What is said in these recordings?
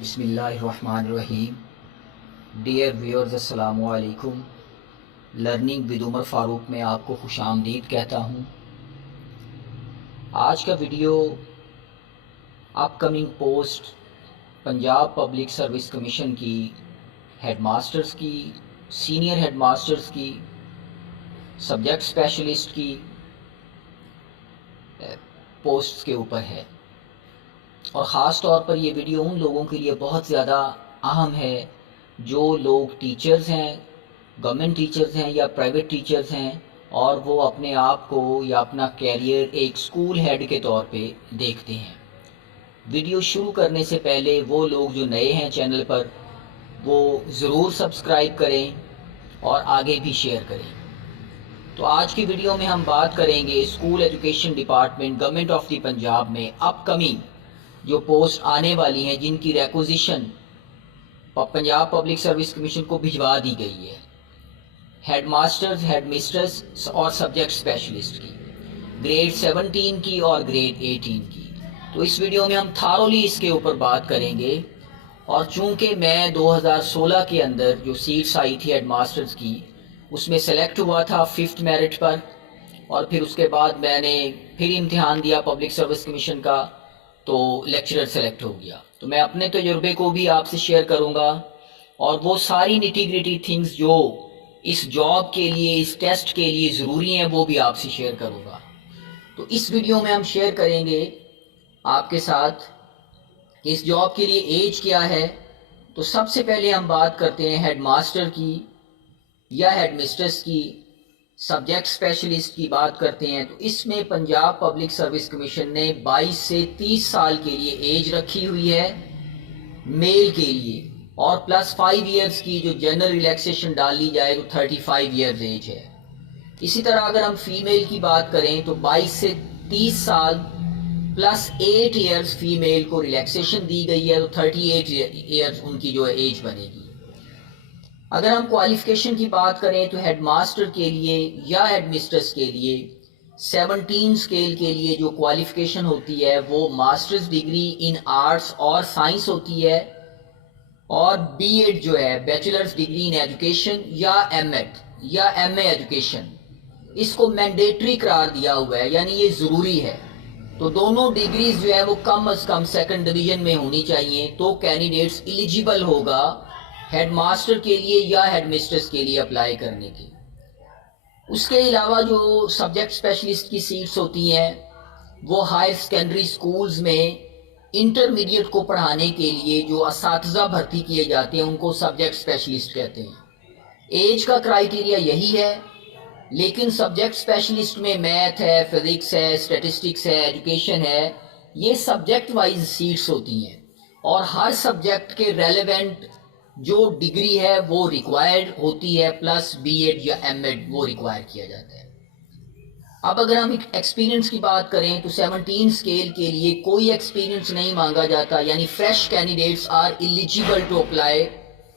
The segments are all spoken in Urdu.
بسم اللہ الرحمن الرحیم. ڈیئر ویورز، السلام علیکم. لرننگ ود عمر فاروق میں آپ کو خوش آمدید کہتا ہوں. آج کا video upcoming post Punjab public service commission کی ہیڈ ماسٹرز کی، سینئر ہیڈ ماسٹرز کی، سبجیکٹ اسپیشلسٹ کی پوسٹس کے اوپر ہے، اور خاص طور پر یہ ویڈیو ان لوگوں کے لیے بہت زیادہ اہم ہے جو لوگ ٹیچرز ہیں، گورنمنٹ ٹیچرز ہیں یا پرائیویٹ ٹیچرز ہیں، اور وہ اپنے آپ کو یا اپنا کیریئر ایک اسکول ہیڈ کے طور پہ دیکھتے ہیں. ویڈیو شروع کرنے سے پہلے وہ لوگ جو نئے ہیں چینل پر وہ ضرور سبسکرائب کریں اور آگے بھی شیئر کریں. تو آج کی ویڈیو میں ہم بات کریں گے school education department government of the Punjab میں اپ کمنگ جو پوسٹ آنے والی ہیں، جن کی requisition Punjab public service commission کو بھجوا دی گئی ہے، ہیڈ ماسٹرز، ہیڈ مسٹرز اور سبجیکٹ اسپیشلسٹ کی، گریڈ 17 کی اور گریڈ 18 کی. تو اس ویڈیو میں ہم تھارولی اس کے اوپر بات کریں گے. اور چونکہ میں 2016 کے اندر جو سیٹس آئی تھی ہیڈ ماسٹرز کی، اس میں سلیکٹ ہوا تھا 5th میرٹ پر، اور پھر اس کے بعد میں نے پھر امتحان دیا پبلک سروس کمیشن کا تو لیکچرر سلیکٹ ہو گیا. تو میں اپنے تجربے کو بھی آپ سے شیئر کروں گا، اور وہ ساری نیٹی گریٹی تھنگز جو اس جاب کے لیے، اس ٹیسٹ کے لیے ضروری ہیں، وہ بھی آپ سے شیئر کروں گا. تو اس ویڈیو میں ہم شیئر کریں گے آپ کے ساتھ کہ اس جاب کے لیے ایج کیا ہے. تو سب سے پہلے ہم بات کرتے ہیں ہیڈ ماسٹر کی یا ہیڈ مسٹرس کی، سبجیکٹ اسپیشلسٹ کی بات کرتے ہیں. تو اس میں پنجاب پبلک سروس کمیشن نے 22 سے 30 سال کے لیے ایج رکھی ہوئی ہے میل کے لیے، اور پلس 5 ایئرز کی جو جنرل ریلیکسیشن ڈال لی جائے تو 35 ایئرز ایج ہے. اسی طرح اگر ہم فیمیل کی بات کریں تو 22 سے 30 سال پلس 8 ایئرز فیمیل کو ریلیکسیشن دی گئی ہے، تو 38 ایئرز ان کی جو ایج بنے گی. اگر ہم کوالیفیکیشن کی بات کریں تو ہیڈ ماسٹر کے لیے یا ہیڈ مسٹرس کے لیے 17 اسکیل کے لیے جو کوالیفیکیشن ہوتی ہے وہ ماسٹرز ڈگری ان آرٹس اور سائنس ہوتی ہے، اور بی ایڈ جو ہے بیچلرز ڈگری ان ایجوکیشن یا ایم ایڈ یا ایم اے ایجوکیشن، اس کو مینڈیٹری قرار دیا ہوا ہے، یعنی یہ ضروری ہے. تو دونوں ڈگریز جو ہے وہ کم از کم سیکنڈ ڈویژن میں ہونی چاہیے، تو کینڈیڈیٹس ایلیجیبل ہوگا ہیڈ ماسٹر کے لیے یا ہیڈ مسٹرس کے لیے اپلائی کرنے کی. اس کے علاوہ جو سبجیکٹ اسپیشلسٹ کی سیٹس ہوتی ہیں وہ ہائر سیکنڈری سکولز میں انٹرمیڈیٹ کو پڑھانے کے لیے جو اساتذہ بھرتی کیے جاتے ہیں ان کو سبجیکٹ اسپیشلسٹ کہتے ہیں. ایج کا کرائیٹیریا یہی ہے، لیکن سبجیکٹ اسپیشلسٹ میں میتھ ہے، فزکس ہے، اسٹیٹسٹکس ہے، ایجوکیشن ہے، یہ سبجیکٹ وائز سیٹس ہوتی ہیں، اور ہر سبجیکٹ کے ریلیونٹ جو ڈگری ہے وہ ریکوائرڈ ہوتی ہے، پلس بی ایڈ یا ایم ایڈ وہ ریکوائر کیا جاتا ہے. اب اگر ہم ایکسپیرینس کی بات کریں تو 17 اسکیل کے لیے کوئی ایکسپیرینس نہیں مانگا جاتا، یعنی fresh candidates are eligible to apply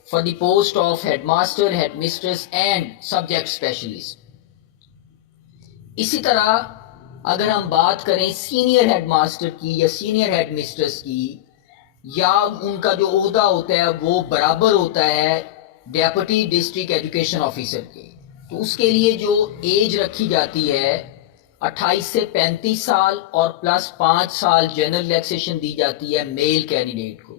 for the post of headmaster, headmistress and subject specialist. اسی طرح اگر ہم بات کریں سینئر ہیڈ ماسٹر کی یا سینئر ہیڈ مسٹرس کی، یا ان کا جو عہدہ ہوتا ہے وہ برابر ہوتا ہے ڈیپٹی ڈسٹرکٹ ایجوکیشن آفیسر کے، تو اس کے لیے جو ایج رکھی جاتی ہے 28 سے 35 سال اور پلس 5 سال جنرل ریلیکسیشن دی جاتی ہے میل کینڈیڈیٹ کو.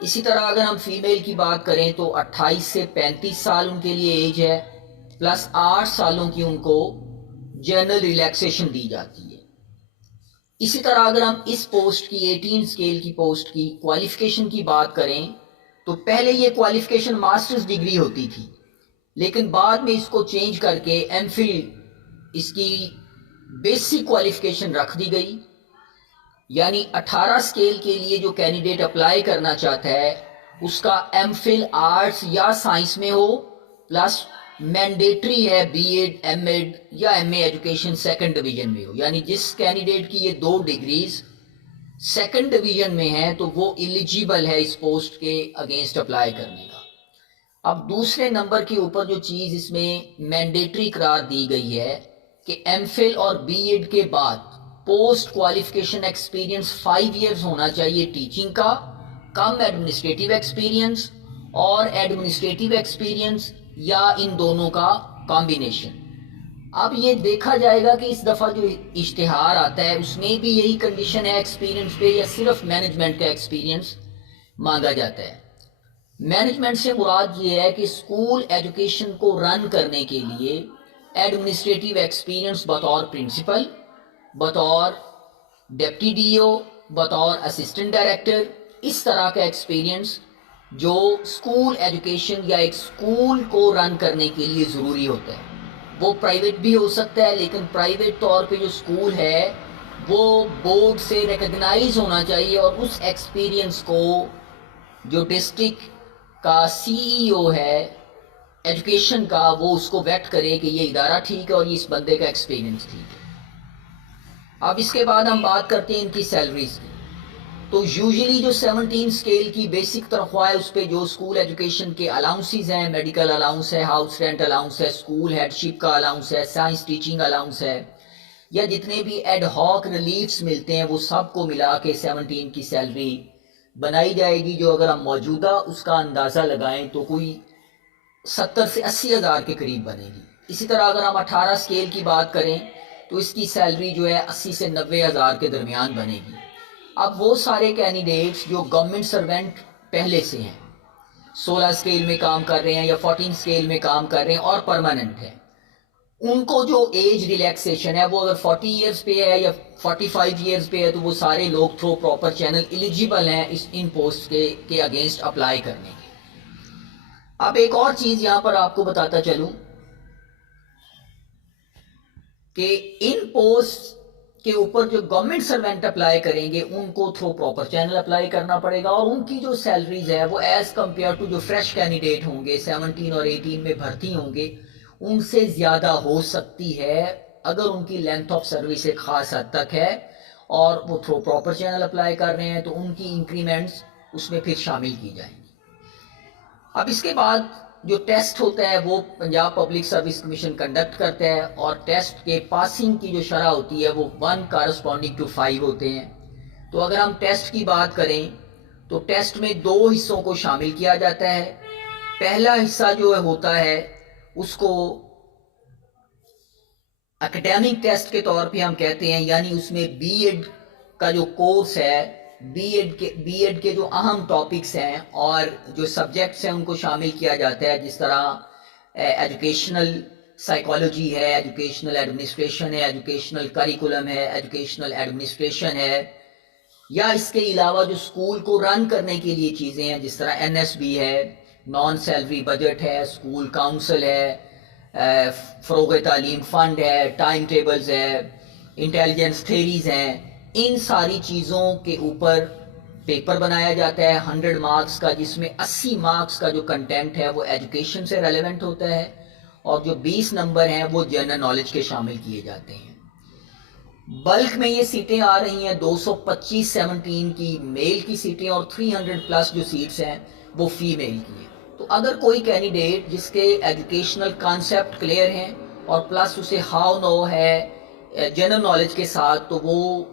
اسی طرح اگر ہم فیمیل کی بات کریں تو 28 سے 35 سال ان کے لیے ایج ہے، پلس 8 سالوں کی ان کو جنرل ریلیکسیشن دی جاتی ہے. اسی طرح اگر ہم اس پوسٹ کی 18 اسکیل کی پوسٹ کی کوالیفیکیشن کی بات کریں تو پہلے یہ کوالیفیکیشن ماسٹرز ڈگری ہوتی تھی، لیکن بعد میں اس کو چینج کر کے ایم فل اس کی بیسک کوالیفیکیشن رکھ دی گئی. یعنی 18 اسکیل کے لیے جو کینڈیڈیٹ اپلائی کرنا چاہتا ہے اس کا ایم فل آرٹس یا سائنس میں ہو، پلس مینڈیٹری ہے بی ایڈ، ایم ایڈ یا M A education second division میں ہو. یعنی جس کینڈیڈیٹ کی یہ دو ڈگریز سیکنڈ ڈویژن میں ہیں تو وہ ایلیجیبل ہے اس پوسٹ کے اگینسٹ اپلائی کرنے کا. اب دوسرے نمبر کے اوپر جو چیز اس میں مینڈیٹری قرار دی گئی ہے کہ ایم فل اور بی ایڈ کے بعد پوسٹ کوالیفیکیشن ایکسپیرینس 5 ایئرز ہونا چاہیے ٹیچنگ کا، کم ایڈمنسٹریٹو ایکسپیرینس اور ایڈمنسٹریٹو ایکسپیرینس یا ان دونوں کا کمبینیشن. اب یہ دیکھا جائے گا کہ اس دفعہ جو اشتہار آتا ہے اس میں بھی یہی کنڈیشن ہے ایکسپیرینس پہ, یا صرف مینجمنٹ کا ایکسپیرینس مانگا جاتا ہے. مینجمنٹ سے مراد یہ ہے کہ اسکول ایجوکیشن کو رن کرنے کے لیے ایڈمنسٹریٹو ایکسپیرینس بطور پرنسپل, بطور ڈپٹی ڈی او, بطور اسسٹنٹ ڈائریکٹر, اس طرح کا ایکسپیرینس جو اسکول ایجوکیشن یا ایک اسکول کو رن کرنے کے لیے ضروری ہوتا ہے. وہ پرائیویٹ بھی ہو سکتا ہے, لیکن پرائیویٹ طور پہ جو اسکول ہے وہ بورڈ سے ریکگنائز ہونا چاہیے, اور اس ایکسپیرینس کو جو ڈسٹرکٹ کا سی ای او ہے ایجوکیشن کا, وہ اس کو ویٹ کرے کہ یہ ادارہ ٹھیک ہے اور یہ اس بندے کا ایکسپیرینس ٹھیک ہے. اب اس کے بعد ہم بات کرتے ہیں ان کی سیلریز کی. تو یوزلی جو 17 اسکیل کی بیسک تنخواہ ہے اس پہ جو اسکول ایجوکیشن کے الاؤنسز ہیں, میڈیکل الاؤنس ہے, ہاؤس رینٹ الاؤنس ہے, اسکول ہیڈ شپ کا الاؤنس ہے, سائنس ٹیچنگ الاؤنس ہے, یا جتنے بھی ایڈ ہاک ریلیفس ملتے ہیں وہ سب کو ملا کے 17 کی سیلری بنائی جائے گی, جو اگر ہم موجودہ اس کا اندازہ لگائیں تو کوئی 70 سے 80 ہزار کے قریب بنے گی. اسی طرح اگر ہم 18 اسکیل کی بات کریں تو اس کی سیلری جو ہے 80 سے 90 ہزار کے درمیان بنے گی. اب وہ سارے کینڈیڈیٹس جو گورنمنٹ سرونٹ پہلے سے ہیں, 16 اسکیل میں کام کر رہے ہیں یا 14 اسکیل میں کام کر رہے ہیں اور پرماننٹ ہیں, ان کو جو ایج ریلیکسیشن ہے وہ اگر 40 ایئرز پہ ہے یا 45 ایئرز پہ ہے تو وہ سارے لوگ تھرو پراپر چینل ایلیجیبل ہیں ان پوسٹ کے اگینسٹ اپلائی کرنے کے. اب ایک اور چیز یہاں پر آپ کو بتاتا چلوں کہ ان پوسٹ کے اوپر جو گورنمنٹ سرونٹ اپلائی کریں گے ان کو تھرو پراپر چینل اپلائی کرنا پڑے گا, اور ان کی جو سیلریز ہے وہ ایز کمپیئر ٹو جو فریش کینڈیڈیٹ ہوں گے 17 اور 18 میں بھرتی ہوں گے ان سے زیادہ ہو سکتی ہے اگر ان کی لینتھ آف سروس ایک خاص حد تک ہے اور وہ تھرو پراپر چینل اپلائی کر رہے ہیں تو ان کی انکریمنٹس اس میں پھر شامل کی جائیں گی. اب اس کے بعد جو ٹیسٹ ہوتا ہے وہ Punjab public service commission conduct کرتا ہے, اور ٹیسٹ کے پاسنگ کی جو شرح ہوتی ہے وہ 1 کارسپونڈنگ ٹو 5 ہوتے ہیں. تو اگر ہم ٹیسٹ کی بات کریں تو ٹیسٹ میں 2 حصوں کو شامل کیا جاتا ہے. پہلا حصہ جو ہوتا ہے اس کو اکیڈیمک ٹیسٹ کے طور پہ ہم کہتے ہیں, یعنی اس میں بی ایڈ کا جو کورس ہے, بی ایڈ کے جو اہم ٹاپکس ہیں اور جو سبجیکٹس ہیں ان کو شامل کیا جاتا ہے, جس طرح ایجوکیشنل سائیکالوجی ہے, ایجوکیشنل ایڈمنسٹریشن ہے, ایجوکیشنل کریکولم ہے, ایجوکیشنل ایڈمنسٹریشن ہے, یا اس کے علاوہ جو اسکول کو رن کرنے کے لیے چیزیں ہیں جس طرح این ایس بی ہے, نان سیلری بجٹ ہے, اسکول کاؤنسل ہے, فروغ تعلیم فنڈ ہے, ٹائم ٹیبلز ہے, انٹیلیجنس تھیریز ہیں. ان ساری چیزوں کے اوپر پیپر بنایا جاتا ہے 100 مارکس کا, جس میں 80 مارکس کا جو کنٹینٹ ہے وہ ایجوکیشن سے ریلیونٹ ہوتا ہے, اور جو 20 نمبر ہیں وہ جنرل نالج کے شامل کیے جاتے ہیں. بلک میں یہ سیٹیں آ رہی ہیں 225 17 کی میل کی سیٹیں, اور 300 پلس جو سیٹس ہیں وہ فیمیل کی ہیں. تو اگر کوئی کینڈیڈیٹ جس کے ایجوکیشنل کانسیپٹ کلیئر ہیں اور پلس اسے ہاؤ نو ہے جنرل نالج کے ساتھ, تو وہ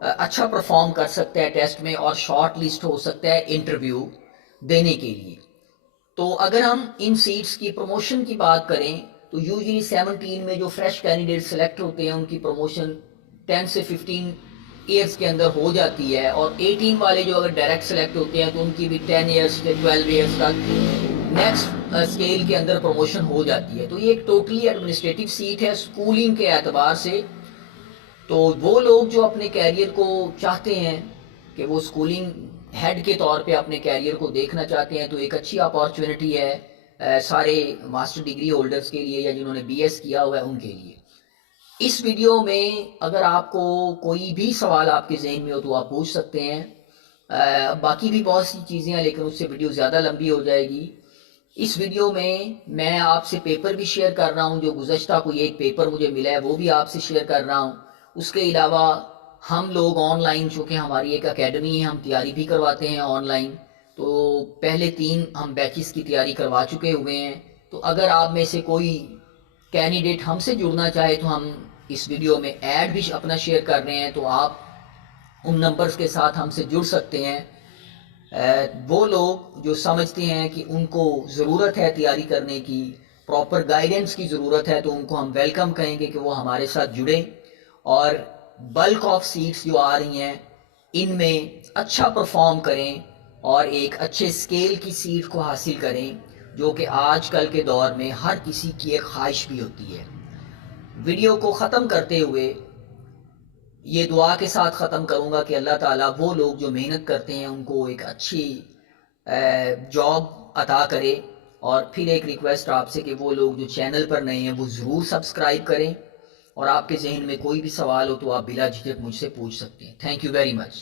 اچھا پرفارم کر سکتا ہے ٹیسٹ میں اور شارٹ لسٹ ہو سکتا ہے انٹرویو دینے کے لیے. تو اگر ہم ان سیٹس کی پروموشن کی بات کریں تو یوزلی 17 میں جو فریش کینڈیڈیٹ سلیکٹ ہوتے ہیں ان کی پروموشن 10 سے 15 ایئرس کے اندر ہو جاتی ہے, اور 18 والے جو اگر ڈائریکٹ سلیکٹ ہوتے ہیں تو ان کی بھی 10 ایئرس سے 12 ایئرس تک نیکسٹ اسکیل کے اندر پروموشن ہو جاتی ہے. تو یہ ایک ٹوٹلی ایڈمنسٹریٹو سیٹ ہے اسکولنگ کے اعتبار سے. تو وہ لوگ جو اپنے کیریئر کو چاہتے ہیں کہ وہ اسکولنگ ہیڈ کے طور پہ اپنے کیریئر کو دیکھنا چاہتے ہیں تو ایک اچھی اپارچونٹی ہے سارے ماسٹر ڈگری ہولڈرز کے لیے یا جنہوں نے بی ایس کیا ہوا ہے ان کے لیے. اس ویڈیو میں اگر آپ کو کوئی بھی سوال آپ کے ذہن میں ہو تو آپ پوچھ سکتے ہیں. باقی بھی بہت سی چیزیں ہیں لیکن اس سے ویڈیو زیادہ لمبی ہو جائے گی. اس ویڈیو میں آپ سے پیپر بھی شیئر کر رہا ہوں, جو گزشتہ کوئی ایک پیپر مجھے ملا ہے وہ بھی آپ سے شیئر کر رہا ہوں. اس کے علاوہ ہم لوگ آن لائن, چونکہ ہماری ایک اکیڈمی ہے, ہم تیاری بھی کرواتے ہیں آن لائن. تو پہلے 3 ہم بیچز کی تیاری کروا چکے ہوئے ہیں. تو اگر آپ میں سے کوئی کینڈیڈیٹ ہم سے جڑنا چاہے تو ہم اس ویڈیو میں ایڈ بھی اپنا شیئر کر رہے ہیں, تو آپ ان نمبرز کے ساتھ ہم سے جڑ سکتے ہیں. وہ لوگ جو سمجھتے ہیں کہ ان کو ضرورت ہے تیاری کرنے کی، پراپر گائیڈنس کی ضرورت ہے، تو ان کو ہم ویلکم کہیں گے کہ وہ ہمارے ساتھ جڑیں اور بلک آف سیٹس جو آ رہی ہیں ان میں اچھا پرفارم کریں اور ایک اچھے سکیل کی سیٹ کو حاصل کریں، جو کہ آج کل کے دور میں ہر کسی کی ایک خواہش بھی ہوتی ہے۔ ویڈیو کو ختم کرتے ہوئے یہ دعا کے ساتھ ختم کروں گا کہ اللہ تعالیٰ وہ لوگ جو محنت کرتے ہیں ان کو ایک اچھی جاب عطا کرے، اور پھر ایک ریکویسٹ آپ سے کہ وہ لوگ جو چینل پر نئے ہیں وہ ضرور سبسکرائب کریں، اور آپ کے ذہن میں کوئی بھی سوال ہو تو آپ بلا جھجک مجھ سے پوچھ سکتے ہیں۔ Thank you very much.